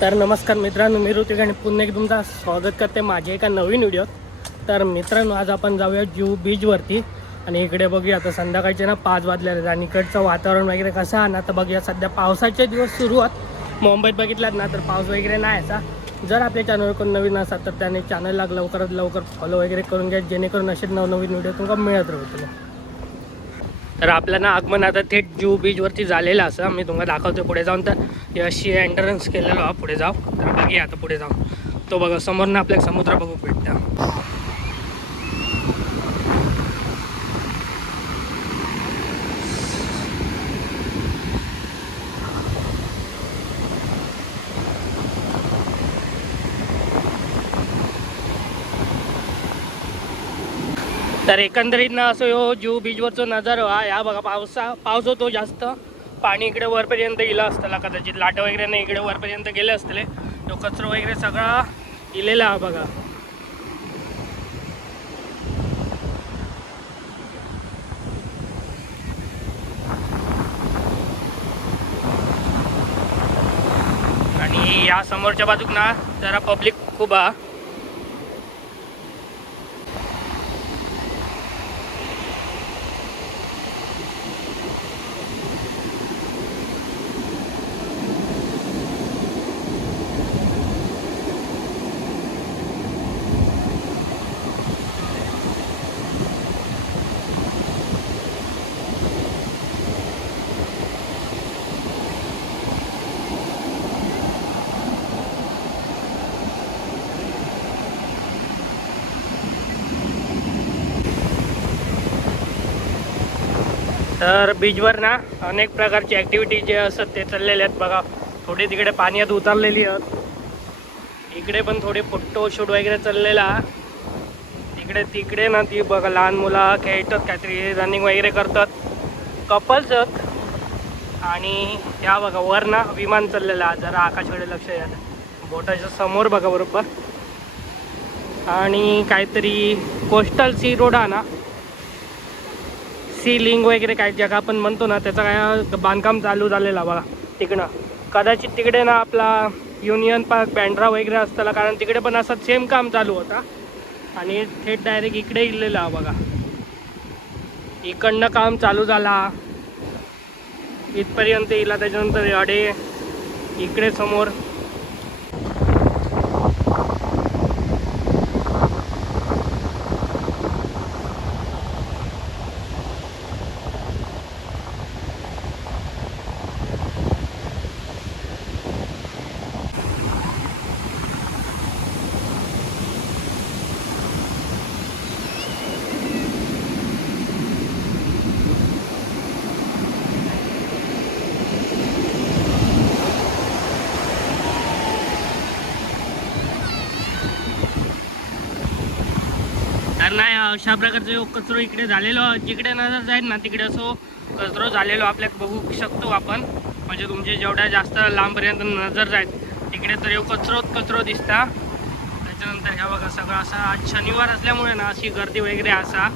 तर नमस्कार मित्रांनो, मी ऋतिक आणि पुन्हा एक तुमचं स्वागत करते माझ्या एका नवीन व्हिडिओत. तर मित्रांनो, आज आपण जाऊया जुहू बीचवरती आणि इकडे बघूया आता संध्याकाळचे ना 5 वाजलेले आणि इकडचं वातावरण वगैरे कसं आहे ना. तर बघूया, सध्या पावसाचे दिवस सुरू आहेत. मुंबईत बघितलात ना तर पाऊस वगैरे नाही असा. जर आपल्या चॅनलवर कोण नवीन असाल तर त्याने चॅनलला लवकरात लवकर फॉलो वगैरे करून घ्या, जेणेकरून असे नवनवीन व्हिडिओ तुम्हाला मिळत राहतील. तर आपलं ना आगमन आता थेट जुहू बीचवरती झालेलं असं मी तुम्हाला दाखवतो पुढे जाऊन. तर अशी एंट्रन्स केलेलो पुढे जाऊ. तर बघूया आता पुढे जाऊन. तो बघा समोर ना आपल्या समुद्र बघू भेटतं. तर एकंदरीत ना असं हो जुहू बीचवरचा नजारा हा. या बघा पाऊस होतो जास्त, पाणी इकडे वरपर्यंत गेलं असतं, कदाचित लाट वगैरे नाही इकडे वरपर्यंत गेले असतले. तो कचरा वगैरे सगळा इलेला हा बघा. आणि या समोरच्या बाजूक ना जरा पब्लिक खूप हा. तर बीचवर ना अनेक प्रकारची ॲक्टिव्हिटी जे असतात ते चाललेले आहेत बघा. थोडी तिकडे पाण्यात उतरलेली आहेत, इकडे पण थोडे फोटो शूट वगैरे चाललेला. तिकडे ना ती बघा लहान मुलं खेळतात, काहीतरी रनिंग वगैरे करतात, कपल्स आहेत. आणि त्या बघा वर ना विमान चाललेला, जरा आकाशाकडे लक्ष द्या, बोटाच्या समोर बघा बरोबर. आणि काहीतरी कोस्टल सी रोड हा ना, सी लिंक वगैरे काही जगा आपण म्हणतो ना, त्याचं काय बांधकाम चालू झालेलं बघा तिकडं. कदाचित तिकडे ना आपला युनियन पार्क बँड्रा वगैरे असताना, कारण तिकडे पण असं सेम काम चालू होता. आणि थेट डायरेक्ट इकडे इलेला बघा, इकडनं काम चालू झाला इथपर्यंत येईल. त्याच्यानंतर अडे इकडे समोर तर नाही अशा प्रकारचे कचरो इकडे झालेलो, जिकडे नजर जाईल ना तिकडे असो कचरो झालेलो आपल्याला बघू शकतो आपण. म्हणजे तुमचे जेवढ्या जास्त लांबपर्यंत नजर जाईल तिकडे तर कचरो दिसता. त्याच्यानंतर ह्या बघा सगळं असा आज शनिवार असल्यामुळे ना अशी गर्दी वगैरे असा.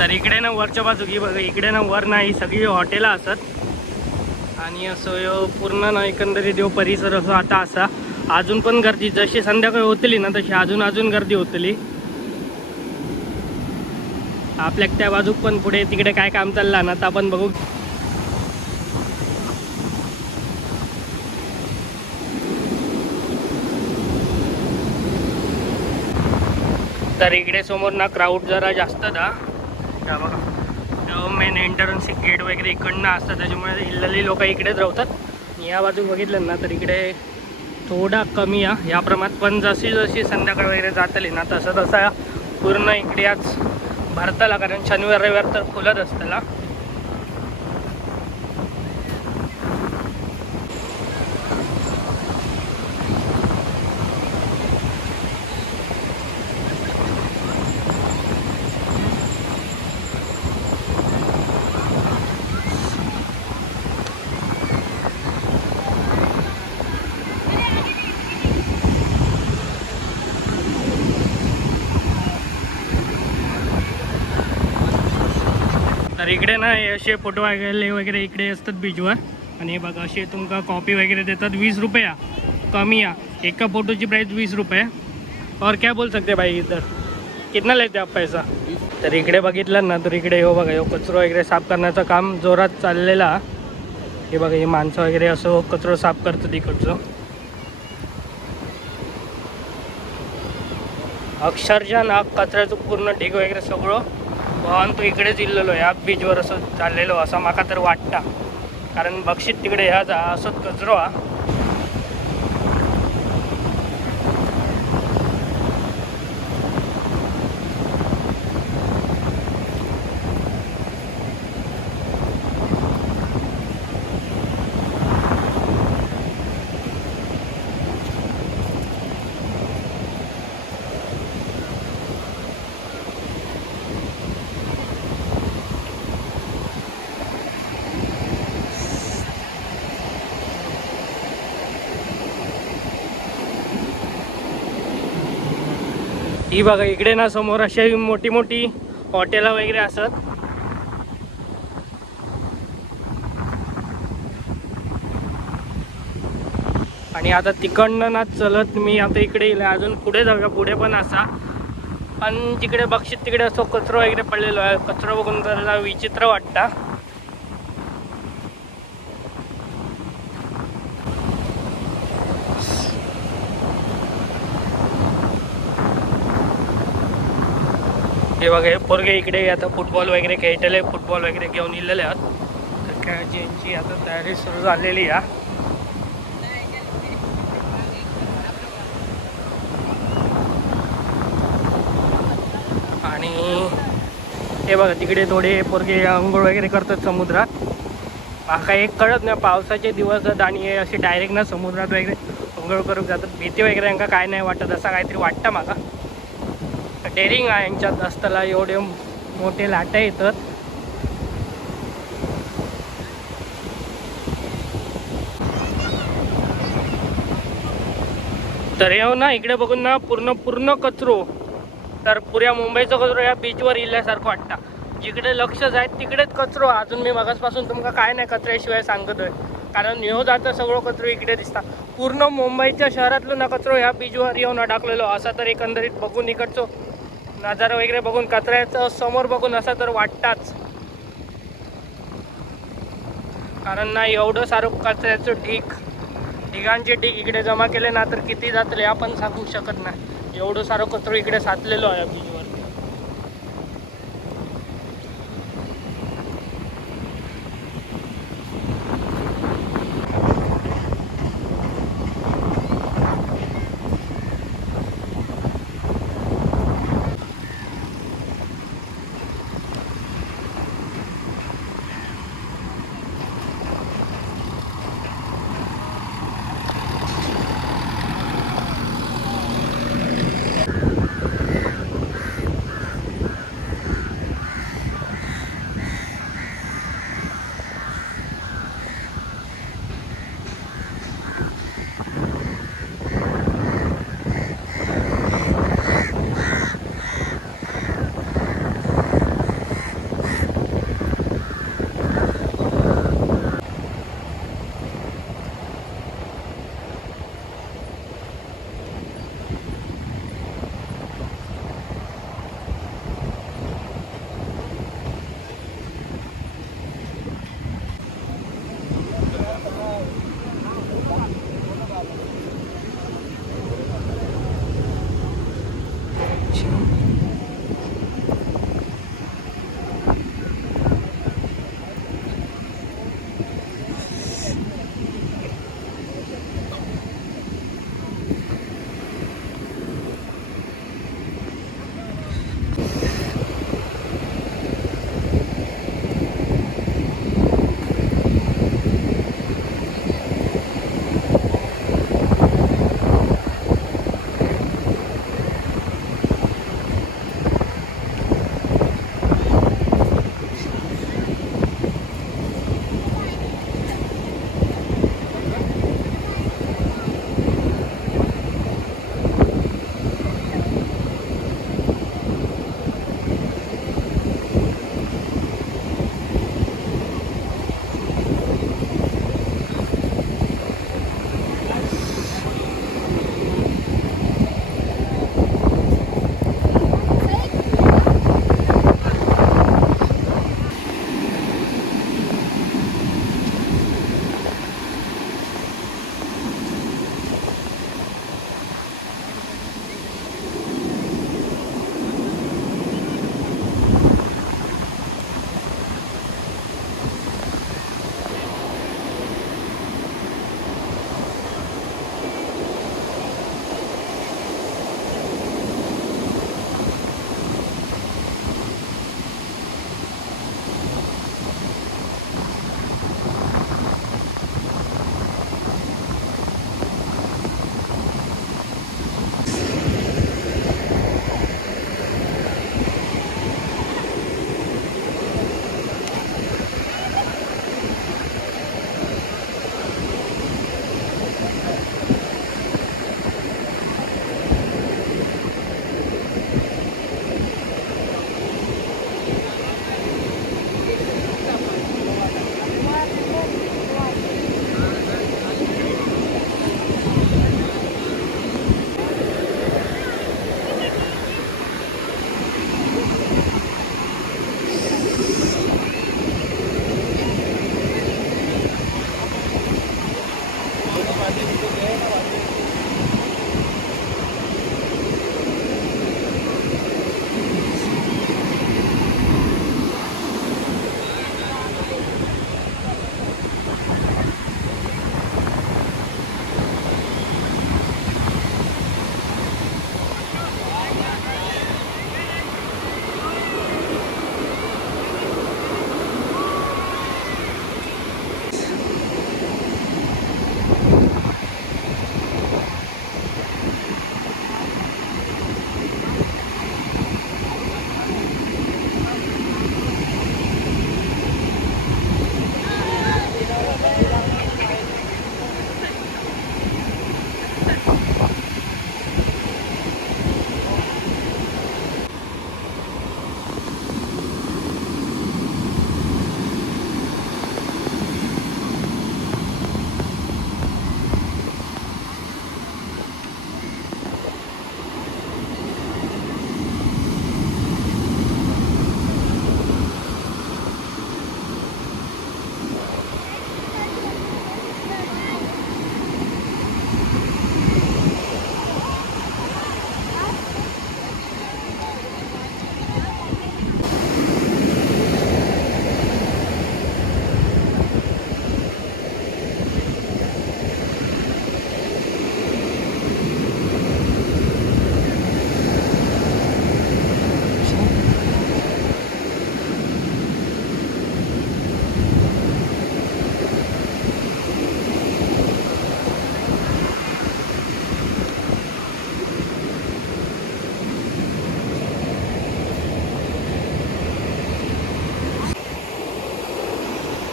तर इकडे ना वरच्या बाजू की बघा, इकडे ना वर नाही सगळी हॉटेलं असतात आणि असं पूर्ण ना एकंदरीत देव परिसर असं आता असा अजून पण गर्दी जशी संध्याकाळी होतली ना तशी अजून गर्दी होतली. आपल्या त्या बाजूक पण पुढे तिकडे काय काम चाललं ना तर आपण बघू. तर इकडे समोर ना क्राऊड जरा जास्त दा बघा, मेन एंट्रन्स गेट वगैरे इकडनं असतं त्याच्यामुळे इल्लली लोक इकडेच राहतात. या बाजू बघितलं ना तर इकडे थोडा कमी आहे या प्रमाणात, पण जशी जशी संध्याकाळ वगैरे जातली ना तसं तसा पूर्ण इकडे आज भरताला, कारण शनिवार रविवार तर फुलत असताला. तर इकडे ना असे फोटो वगैरे इकडे असतात बीचवर. आणि बघा असे तुमका कॉपी वगैरे देतात 20 रुपया, कमी आहे एका फोटोची प्राइस 20 रुपये. और क्या बोल सकते भाई, इधर कितना लेते आप पैसा. तर इकडे बघितलं ना तर इकडे हो बघा, कचरो वगैरे साफ करण्याचं काम जोरात चाललेला. हे बघा हे माणसं वगैरे असं कचरो साफ करतात इकडचं. अक्षरशः ना कचऱ्याचं पूर्ण ढीग वगैरे सगळं वाहन तो इकडेच इल्लेलो ह्या बीचवर असं चाललेलो असं माका तर वाटता, कारण बक्षीत तिकडे ह्या असंच कचरो हा. ही बघा इकडे ना समोर अशी मोठी मोठी हॉटेला वगैरे असत. आणि आता तिकडनं ना चलत मी आता इकडे येईल, अजून पुढे जाऊया. पुढे पण असा, पण तिकडे बक्षीत तिकडे असं कचरो वगैरे पडलेलो आहे. कचरो बघून जरा विचित्र वाटता. हे बघा हे पोरगे इकडे आता फुटबॉल वगैरे खेळलेले, फुटबॉल वगैरे घेऊन इलेले आहात. तर खेळाची आता तयारी सुरू झालेली आहे. आणि हे बघा तिकडे थोडे पोरगे आंघोळ वगैरे करतात समुद्रात. माका एक कळत नाही, पावसाचे दिवस आहेत आणि हे असे डायरेक्ट ना समुद्रात वगैरे आंघोळ करून जातात. भीती वगैरे यांना काय नाही वाटत, असं काहीतरी वाटतं माका. डेअरिंग आहे यांच्यात असताना, एवढे मोठे लाटा येतात. तर येऊ ना इकडे बघून ना पूर्ण कचरो, तर पुऱ्या मुंबईचा कचरो या बीचवर इल्यासारखं वाटतं. जिकडे लक्ष जाय तिकडेच कचरो. अजून मी मगासपासून तुमका काय नाही कचऱ्याशिवाय सांगतोय, कारण ह्यो जाता सगळं कचरो इकडे दिसता. पूर्ण मुंबईच्या शहरातलं ना कचरो ह्या बीचवर येऊन टाकलेलो असा तर एकंदरीत बघून इकडचं नजारा वगैरे बघून कचऱ्याचं समोर बघून असं तर वाटताच. कारण ना एवढं सारं कचऱ्याचं ढिगांचे ढीग इकडे जमा केले ना तर किती जातले आपण सांगू शकत नाही. एवढं सारं कचरो इकडे साचलेलो आहे बीचवर.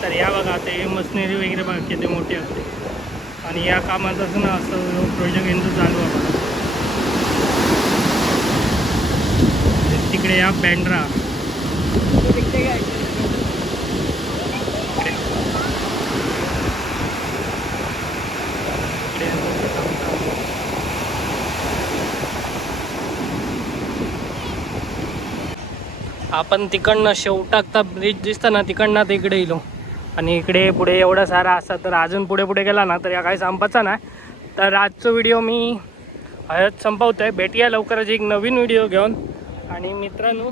तर या बघा आता हे मशिनरी वगैरे बघा किती मोठी असते आणि या कामाचं ना असं प्रोजेक्ट यांचं चालू आहे बघा. तिकडे या बँड्रा आपण तिकडनं शेवटाकता ब्रिज दिसतं ना तिकडनं तर इकडे येलो आणि इकडे पुढे एवढा सारा असता तर अजून पुढे पुढे गेला ना तर या काही संपायचा नाही. तर आजचा व्हिडिओ मी हळद संपवतो आहे. भेटूया लवकरच एक नवीन व्हिडिओ घेऊन. आणि मित्रांनो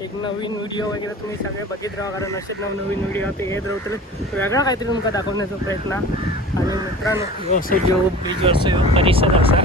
एक नवीन व्हिडिओ वगैरे तुम्ही सगळे बघित राहा कारण असेच नवीन व्हिडिओ ते येत राहतील वेगळा काहीतरी तुमका दाखवण्याचा प्रयत्न. आणि मित्रांनो असं जो ब्रिज असं परिसर असा